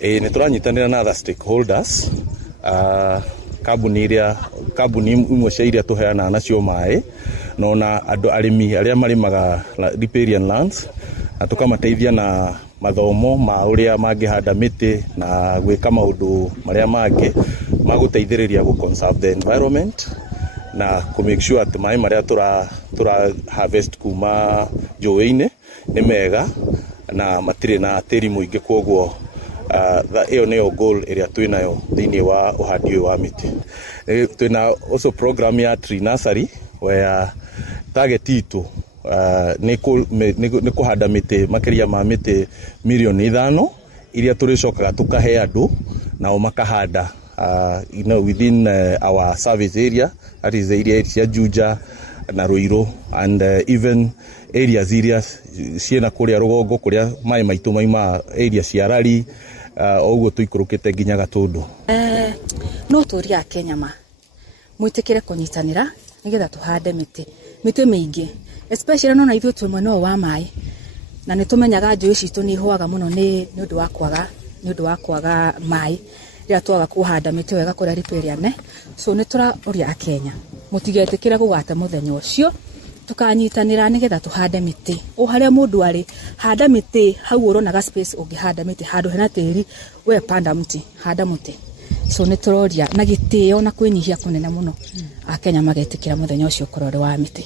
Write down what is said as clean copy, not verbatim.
Nĩ tũranyitanĩra na other stakeholders, kambuni imwe cia iria tũheana nacio maĩ, no na andũ arĩmi arĩa marimaga riparian lands, na tũkamateithia na mathomo ma ũrĩa mangĩhanda mĩtĩ na gwĩka maũndũ marĩa mangĩ magũteithĩrĩria gũ conserve the environment na ku make sure atĩ maĩ marĩa tura harvest kuma njũĩ-inĩ nĩ mega na matirĩ na tĩri mũingĩ, koguo ĩyo nĩyo goal ĩrĩa twĩnayo thĩinĩ wa ũhandi ũyũ wa mĩtĩ. Twĩna also program ya tree nursery where target itũ nĩ kũhanda mĩtĩ makĩria ma mĩtĩ milioni 5 iria tũrĩcokaga tũkahe andũ nao makahanda within our service area, that is the area cia Juja na Ruiru, and even areas ciena kũrĩa rũgongo kũrĩa maĩ maitũ maima area cia Rari, ũguo tũikũrũkĩte nginya Gatũndũ. No tũria Kenya mwĩtĩkĩre kũnyitanĩra nĩgetha tũhande mĩtĩ mĩingĩ, especially no na ithuĩ twĩ mwena wa maĩ, na nĩ tũmenyaga njũĩ citũ nĩ ihũaga mũno nĩ ũndũ wa kwaga maĩ rĩrĩa twaga kũhanda mĩtĩ wega kũrĩa riparian. So nĩ tũraũria Kenya mũtigetĩkĩre gũgate mũthenya ũcio, tukanyitanĩra nĩgetha tũhande mĩtĩ o harĩa mũndũ arĩ. Handa mĩtĩ hau ũronaga space ũngĩhanda mĩtĩ handũ hena tĩri, we panda mti, handa mũtĩ. So nĩ tũroria na gĩtĩo na kwĩnyihia kũnene mũno Akenya magetĩkĩra mũthenya ũcio ũkorwo wa mĩtĩ.